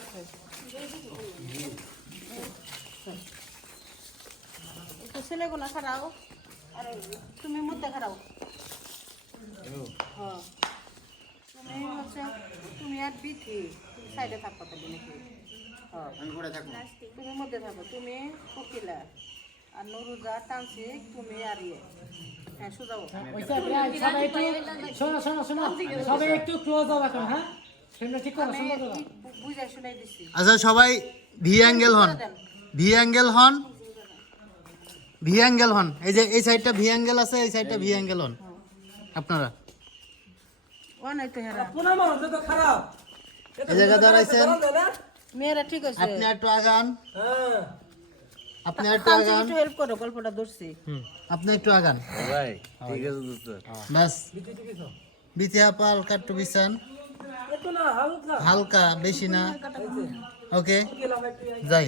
হচ্ছে একটু ছেলে খারাও। আর তুমি মধ্যে খারাও? হ্যাঁ তুমি হচ্ছে তুমি আর বিথি তুমি সাইডে থাকো তাহলে নাকি? হ্যাঁ থাকব। তুমি মধ্যে থাকো তুমি কোকিলা আর নুরুজা তানসিক তুমি আর ইয়ে হ্যাঁ সুজাও সবাই একটু শোনো শোনো শোনো। সবাই একটু ক্লোজ হবে এখন হ্যাঁ? আচ্ছা সবাই ভি অ্যাঙ্গেল হন। ভি অ্যাঙ্গেল হন। ভি অ্যাঙ্গেল হন। এই যে এই সাইডটা ভি অ্যাঙ্গেল আছে এই সাইডটা ভি অ্যাঙ্গেল হন। আপনারা। ও নাই তো হেরা। পুনঃ মারো তো খারাপ। এই জায়গা দাঁড়াইছেন। মেয়েরা ঠিক আছে। আপনি একটু আগান। হ্যাঁ। আপনি একটু তানসিক আগান। একটু হেল্প করো গল্পটা ধরছি। আপনি একটু আগান। ভাই ঠিক আছে দোস্ত। বাস বিতে আপা হালকা একটু বিছান একটু না হালকা। বেশি না? ওকে যাই।